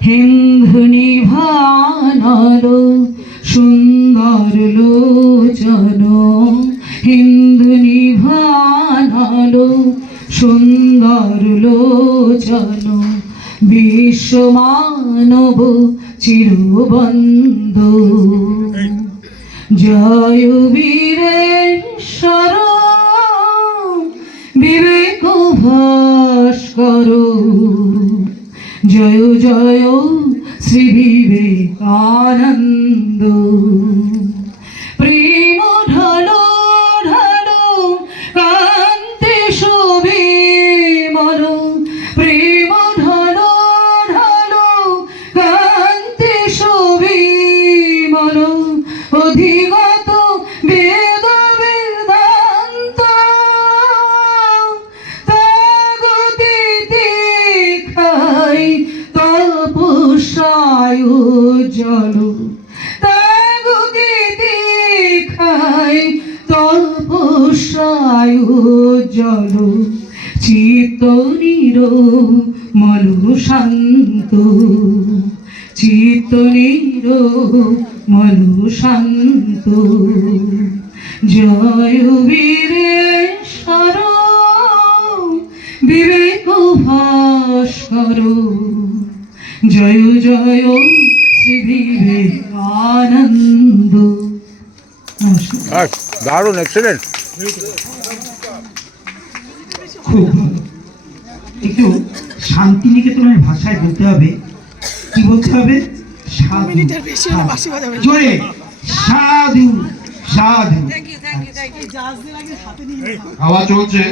হিন্দু নিভানালো সুন্দর লোচন, হিন্দু নিভানালো সুন্দর লোচন, বিশ্ব মানব চিরবন্ধু। জয় বীরেশ্বর বিবেক ভাস্কর, জয় জয় শ্রী বিবেকানন্দ। প্রেম ঢালো ঢালো কান্তি শোভে মন, প্রেম ঢালো ঢালো কান্তি শোভে মন, অধিগত বেদ বেদান্ত তাগতিতে খাই তপস্যায় জল, তাগতিতে খাই তপস্যায় জল, চিত্ত নির্মল শান্ত, চিত্ত নির্মল শান্ত। জয় বীরেশ্বর বিবেক ভাস্কর, জয় জয় শ্রী বিবেকানন্দ। দারুণ, এক্সেলেন্ট, খুব ভালো। একটু শান্তিনিকেতনের ভাষায় বলতে হবে। কি বলতে হবে? জোরে সাধু সাধু। খাওয়া চলছে,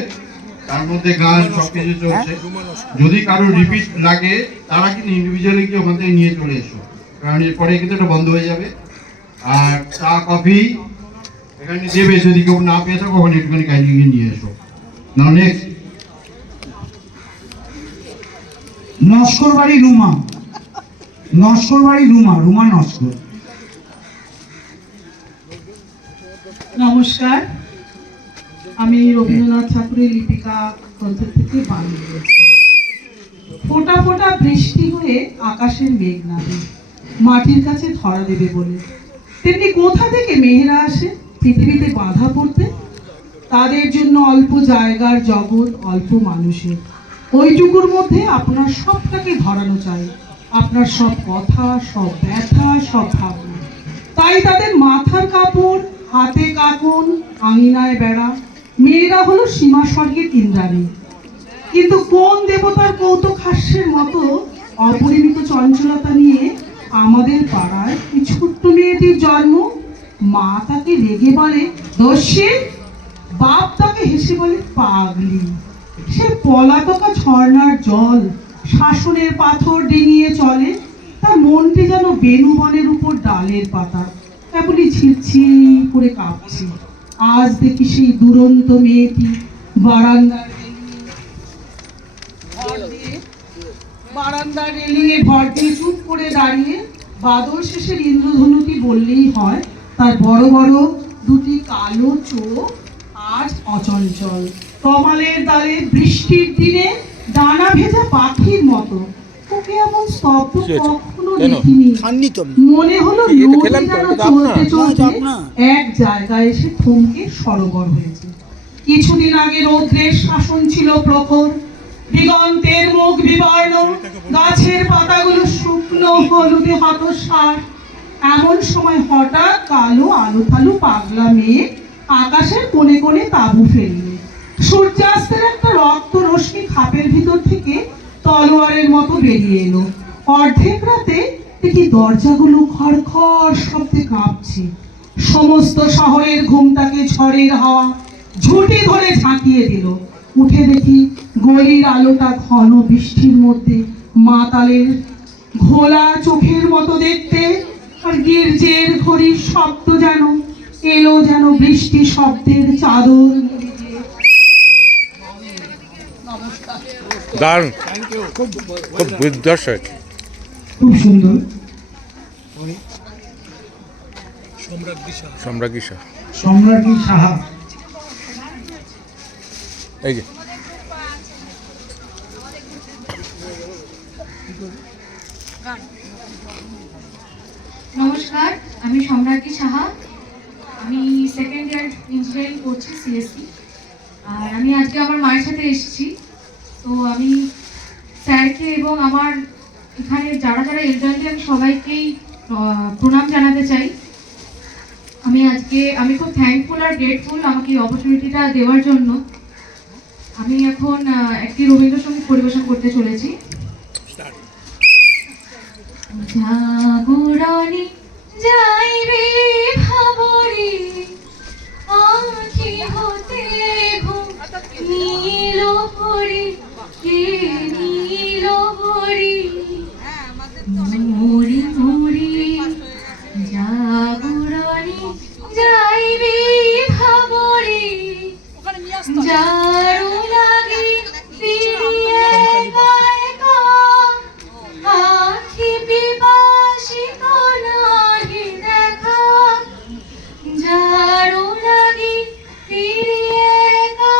তার মধ্যে গান সবকিছু চলছে। যদি কারো রিপিট লাগে তারা কিন্তু ইন্ডিভিজুয়ালি কি ওখান থেকে নিয়ে চলে এসো, কারণ এরপরে কিন্তু এটা বন্ধ হয়ে যাবে। আর চা কফি এখানে দেবে, যদি কেউ না পেয়ে থাকো ওখানে একটুখানি কাইন্ডলি গিয়ে নিয়ে এসো। না নেক্সট নস্কর বাড়ি রুমা, নস্কর বাড়ি রুমা, রুমা নস্কর। নমস্কার, আমি রবীন্দ্রনাথ ঠাকুরের লিপিকা গ্রন্থ থেকে বানিয়ে দিয়েছি। ফোঁটা ফোঁটা বৃষ্টি হয়ে আকাশের মেঘ নামে মাটির কাছে ধরা দেবে বলে, তেমনি কোথা থেকে মেয়েরা আসে পৃথিবীতে বাধা পড়তে। তাদের জন্য অল্প জায়গার জগৎ, অল্প মানুষের, ওইটুকুর মধ্যে আপনার সবটাকে ধরানো চাই, আপনার সব কথা, সব ব্যথা, সব ভাবনা। তাই তাদের মাথার কাপড়, হাতে কাকন, আঙিনায় বেড়া। মেয়েরা হলো সীমা স্বর্গের ইন্দ্রাণী। কিন্তু কোন দেবতার কৌতুক হাস্যের মতো অপরিমিত চঞ্চলতা নিয়ে আমাদের পাড়ায় এই ছোট্ট মেয়েটির জন্ম। মা তাকে রেগে বলে দস্যি, বাপ তাকে হেসে বলে পাগলি। সে পলাতকা ঝর্ণার জল শাসনের পাথর ডিঙিয়ে চলে, তার মনটি যেন বেণুবনের উপর ডালের পাতা, কেবলই ঝিরঝির করে কাঁপছে। আজ দেখি সেই দুরন্ত মেয়েটি বারান্দার রেলিংয়ে ভর দিয়ে চুপ করে দাঁড়িয়ে। বাদল শেষের ইন্দ্রধনুটি বললেই হয়, তার বড় বড় দুটি কালো চোখ আজ অচঞ্চল। কমালের ডালে বৃষ্টির দিনে ডানা ভেজা পাখির মতো। ওকে এমন স্তব্ধ কখনো দেখিনি। মনে হলো চলতে চলতে এক জায়গায় এসে থমকে সরোবর হয়েছে। কিছুদিন আগে রৌদ্রের শাসন ছিল প্রখর, দিগন্তের মুখ বিবর্ণ, গাছের পাতাগুলো শুকনো হলুদে হতশ্বাস। এমন সময় হঠাৎ কালো আলুথালু পাগলা মেঘ আকাশের কোণে কোণে তাঁবু ফেলল। সূর্যাস্তের একটা রক্ত রশ্মি খাপের ভিতর থেকে তলোয়ারের মতো বেরিয়ে এলো। অর্ধেক রাতে দেখি দরজাগুলো খড়খড় শব্দে কাঁপছে। সমস্ত শহরের ঘুমটাকে ঝড়ের হাওয়া ঝুঁটি ধরে ঝাঁকিয়ে দিল। উঠে দেখি গলির আলোটা ঘন বৃষ্টির মধ্যে মাতালের ঘোলা চোখের মতো দেখতে, আর গির্জের ঘড়ির শব্দ যেন এলো যেন বৃষ্টি শব্দের চাদর। দারুণ, খুব বিদ্যাসক, খুব সুন্দর। সম্রাজ্ঞী সাহা, এই যে নমস্কার, আমি সম্রাজ্ঞী সাহা। আমি সেকেন্ড ইয়ার ইঞ্জিনিয়ারিং করছি সিএসসি। আর আমি আজকে আমার মায়ের সাথে এসেছি। তো আমি স্যারকে এবং আমার এখানে যারা যারা এলডারলি আমি সবাইকেই প্রণাম জানাতে চাই। আমি খুব থ্যাঙ্কফুল আর গ্রেটফুল আমাকে এই অপরচুনিটিটা দেওয়ার জন্য। আমি এখন একটি রবীন্দ্রসঙ্গীত পরিবেশন করতে চলেছি। জাগরণে যাইবে ভাবরে আঁখি হতে ঘুম নীল হরি কে নীল হরি মরি মরি জাগরণে যাইবে ভাবরে যারু লাগে ফিরিয়ে একা আখি বিবাসিত নাহি দেখা যারু লাগে ফিরিয়ে একা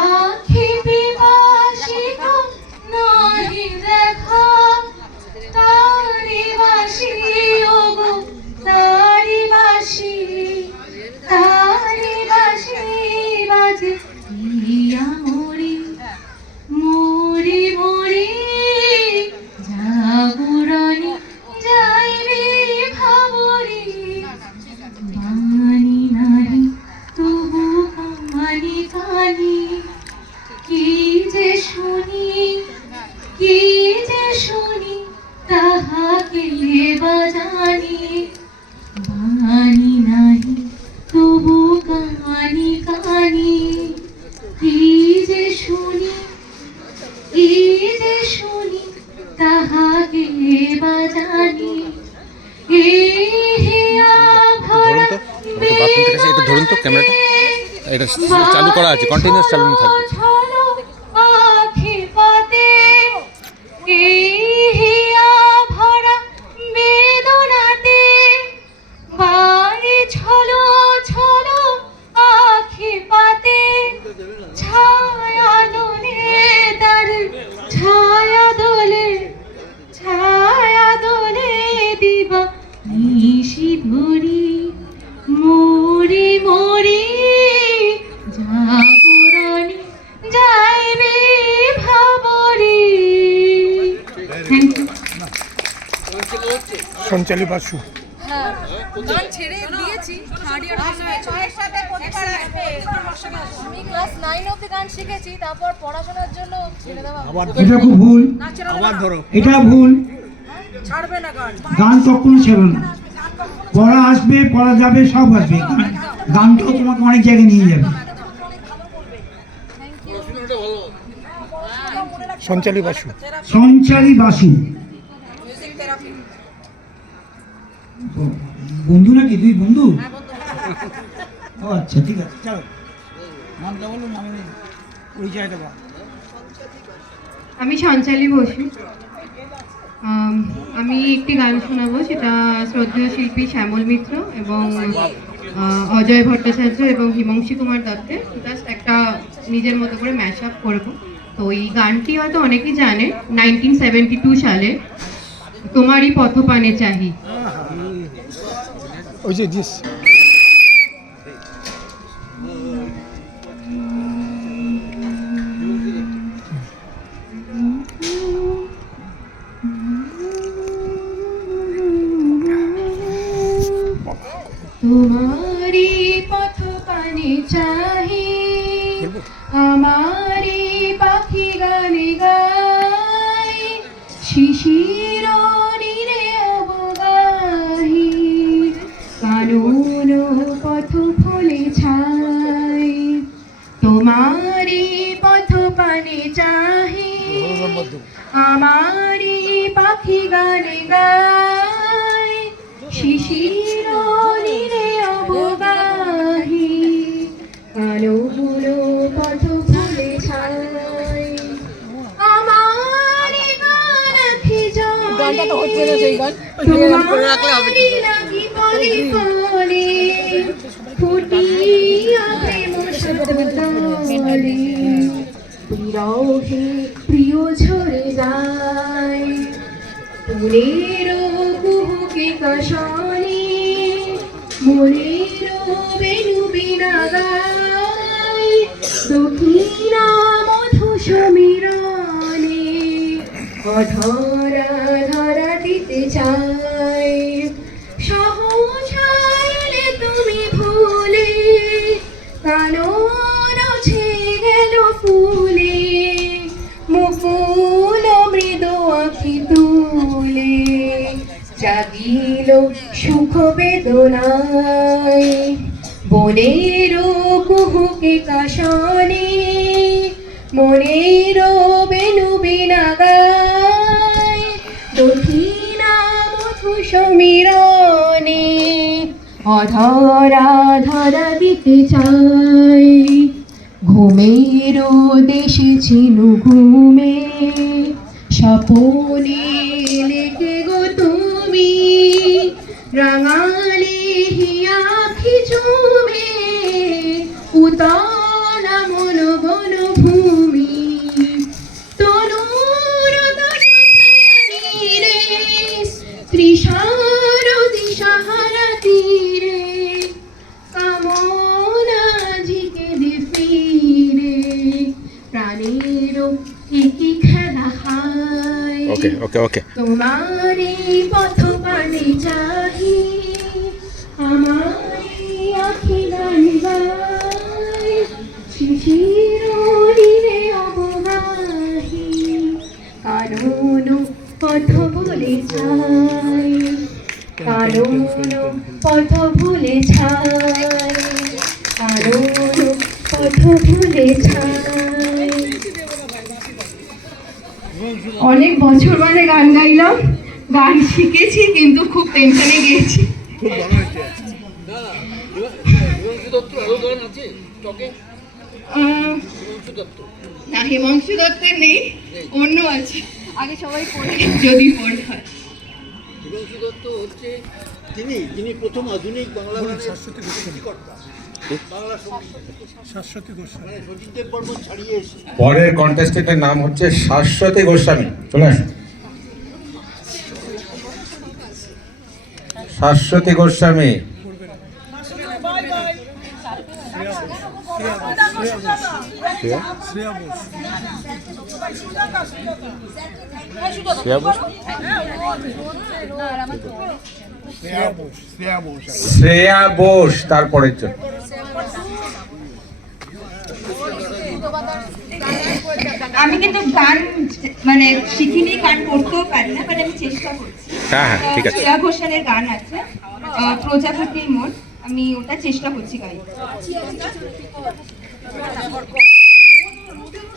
আখি বিবাসিত নাহি দেখা তারি বাসি ওগো তারি বাসি বাজে ইয়া মরি মরি মরি জাগরণে যাইবে ভাবরে বাণী নাহি তবু কানি কানি কি যে শুনি তাহাকে বাজানি বাণী নাহি তবু কানি কানি কি যে শুনি তাহাকে বাজানি ধরুন তো বাথরুম থেকে এটা ধরুন তো ক্যামেরাটা, এটা চালু করা আছে, কন্টিনিউয়াস চালু থাকবে। আখি পাতে ভরা বেদনাতে বাড়ি ছলো ছলো আখি পাতে ছায়া দোলে তার ছায়া দোলে দিবা নিশি ধরি মরি মরি জাগরণে যাইবে ভাবরে। Thank you. সঞ্চালী বাসু। গান ছেড়ে দিয়েছি থার্ড ইয়ার আমি ক্লাস 9 অবধি গান শিখেছি, তারপর পড়াশোনার জন্য ছেড়ে দেওয়া। এটা খুব ভুল, এটা ভুল। ছাড়বে না গান, গান কখনো ছেড়ো না। পড়া আসবে, পড়া যাবে, সব আসবে। গানটাও তোমাকে অনেক জায়গায় নিয়ে যাবে। সঞ্চালী বাসু। Sanchali Basu music therapy. বন্ধু নাকি? দুই বন্ধু? ও আচ্ছা, ঠিক আছে, চলো নামটা বলো, নামে পরিচয়টা বল। আমি সঞ্চালী বসু। আমি একটি গান শোনাবো, সেটা শ্রদ্ধেয় শিল্পী শ্যামল মিত্র এবং অজয় ভট্টাচার্য এবং হিমাংশী কুমার দত্তের জাস্ট একটা নিজের মতো করে ম্যাশ আপ করবো। তো এই গানটি হয়তো অনেকেই জানে, 1972 সালে তোমারই পথপানে চাহি। ওই যে জিস তোমারি পথপানে চাহি আমারি পাখি গানে গাই শিশির নীরে অবগাহি কানন পথ ফুলে ছাই তোমারি পথপানে চাহি আমারি পাখি গানে গাই শিশির নীরে অবগাহি কালো বুলো পথ ফুলে ছাই আমারি গান খিজা গানটা তো হচ্ছে না, সেই গান তোমারি লাগি পদে পদে ফুটিয়া প্রেম শতদলে বিরহে প্রিয় ঝরে যায় মনের কুহুকে কাশানে মনের বেনু বিনা গায় দক্ষিণা মধু সমীরণে অধরা ধরা দিতে চাই সহসাইলে তুমি ভুলে কানন ছে গেল ফুলে মুকুল মৃদু আখি তুলে জাগিল সুখ বেদনায় বনের কুহুকে কাশনে মনের বেনু বিনা গায় দক্ষিণা মধু সমীরণে অধরা ধরা দিতে চাই ঘুমের দেশে ছিল ঘুমে স্বপনে লেখে গো তুমি রাঙালে হিয়াখি চুমে উতলা মন বন ভূমি তনুর রে ত্রিশার দিশাহারা তীরে কামনা ঝিকে দে ফিরে প্রাণের একই খেলা হায় ওকে ওকে ওকে তোমারে পথ পানে চাহি আমারে আখি গান গায় শিশির নীরে অবগাহি কারণ পথ ভুলে যাই কারণ পথ ভুলে যাই কারণ পথ ভুলে যাই অনেক বছর পরে গান গাইলাম গান শিখেছি কিন্তু খুব টেনশনে গেছি না হিমাংশু দত্তের নেই অন্য আছে আগে সবাই পড়ে যদি পড়ে হয় তিনি প্রথম আধুনিক বাংলা গানের সৃষ্টিকর্তা বাংলা শাশ্বতী গোস্বামী সচিন দেব বর্মন ছাড়িয়ে এসে পরের কন্টেস্টেন্টের নাম হচ্ছে শাশ্বতী গোস্বামী চলে আসুন শাশ্বতী গোস্বামী শ্রেয়া বোস তারপরের জন্য আমি কিন্তু গান মানে শিখিনি গান করতেও পারি না বাট আমি চেষ্টা করছি হ্যাঁ হ্যাঁ ঠিক আছে শ্রেয়া ঘোষালের গান আছে প্রজাপতির মন আমি ওটা চেষ্টা করছি গাইতে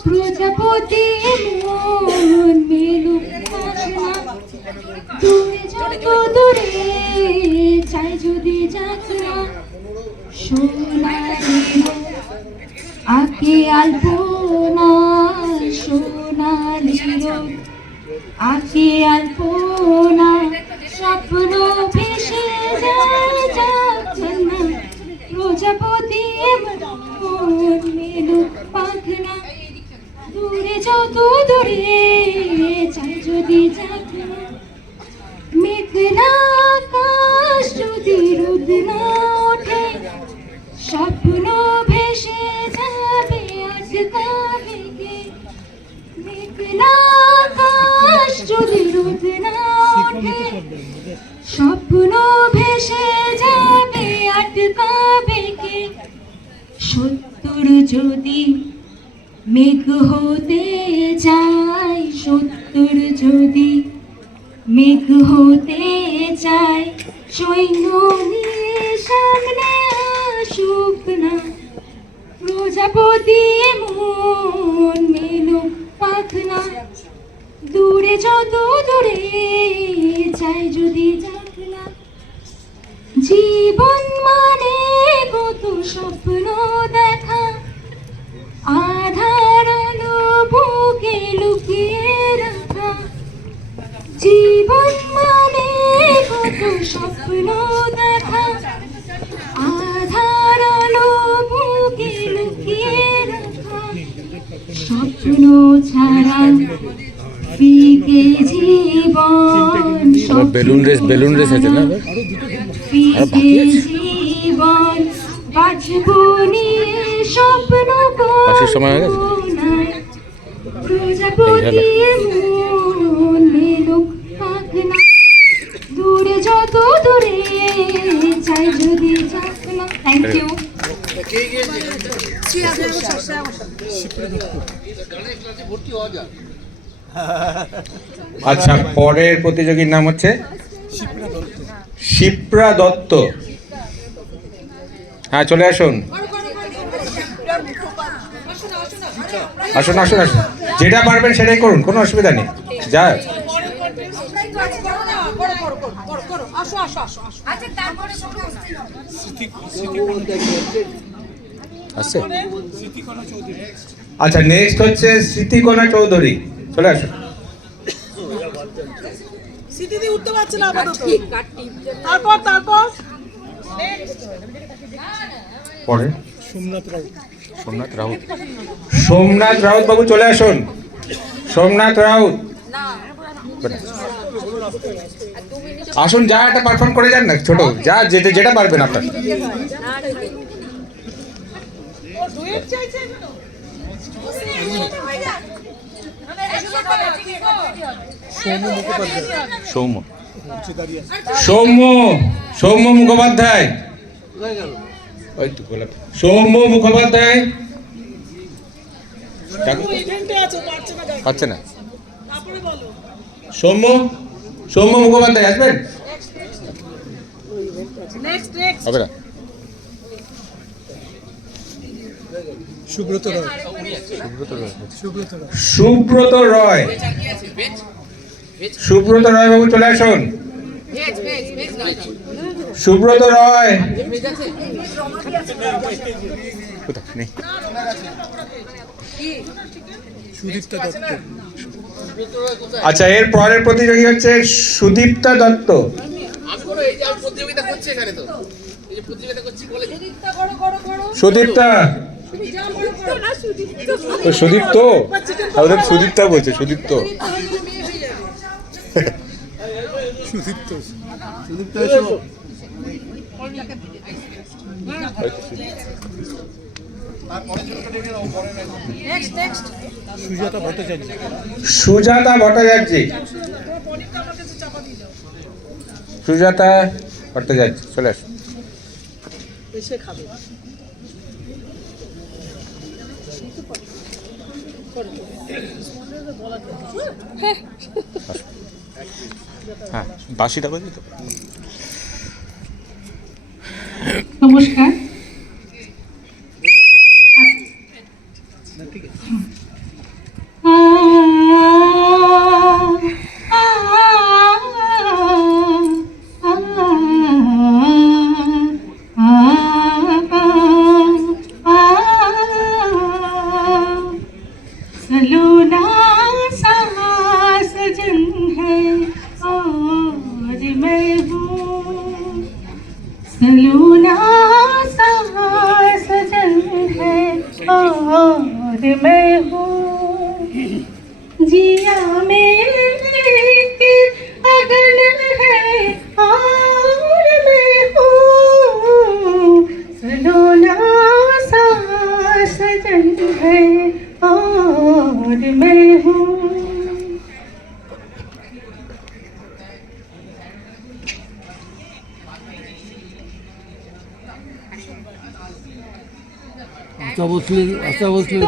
প্রজাপতি মন মেলুক তুমি যত দূরে চাই যদি যাত্রা সোনালি আকে আলপনা সোনালি আকে আলপনা স্বপ্ন ভেসে যায় যাচ্ছেনা প্রজাপতি মন মেলুক পাখনা দূরে যত দূরে চাই যদি যাত্রা মেঘনা আকাশ যদি রোদ না ওঠে স্বপ্ন ভেসে যাবে আটকাবে কে মেঘনা আকাশ যদি রোদ না ওঠে স্বপ্ন ভেসে যাবে আটকাবে কে সত্তর যদি মেঘ হতে চায় সত্তর যদি মেঘ হতে চায় সৈন্য নিয়ে সামনে আসুক না প্রজাপতি মন মেলুক পাখনা দূরে যত দূরে চাই যদি যাক না জীবন মানে কত স্বপ্ন দেখা আধার আলো বুকে লুকিয়ে রাখা জীবন মানে কত স্বপ্ন দেখা আধার আলো বুকে লুকিয়ে রাখা স্বপ্ন ছাড়া ফিকে জীবন বেলুন রেস আছে না এবার? আর বাকি আছে? জীবন বাঁচবো নিয়ে স্বপ্ন পাশের সময় হয়ে গেছে? প্রজাপতি মন মেলুক পাখনা দূরে যত দূরে চাই যদি যাক না। Thank you. আচ্ছা, পরের প্রতিযোগীর নাম হচ্ছে শিপ্রা দত্ত। হ্যাঁ, চলে আসুন। আসুন আসুন আসুন, যেটা পারবেন সেটাই করুন, কোনো অসুবিধা নেই। যা আসছে। আচ্ছা, নেক্সট হচ্ছে স্মৃতিকণা চৌধুরী। চলে আসুন। সিটিতে উঠতে পারছে না আপাতত। তারপর পরে সোমনাথ রাউত বাবু চলে আসুন। সোমনাথ রাউত আসুন, যা একটা পারফর্ম করে যান না, ছোট যা যেটা পারবেন আপনার। সৌম্য মুখোপাধ্যায়। সৌম্য মুখোপাধ্যায় পাচ্ছে না। সৌম্য মুখোপাধ্যায় আসবেন? হবে না। সুব্রত রয় বাবু চলে আসুন। সুব্রত রয় নেই। আচ্ছা, এর পরের প্রতিযোগী হচ্ছে সুদীপ্তা দত্ত। সুদীপ্তা সুদীপ্তা বলছে। সুদীপ্ত সুজাতা ভট্টাচার্য। চলে আসুন। হ্যাঁ, বাসিটা বলছি তো। নমস্কার। सलोना सा सजन है और मैं हूँ, सलोना सा सजन है और मैं हूँ, जिया मेरे के अगन है और मैं हूँ, सलोना सा सजन है और मैं हूँ। আশা ভোসলে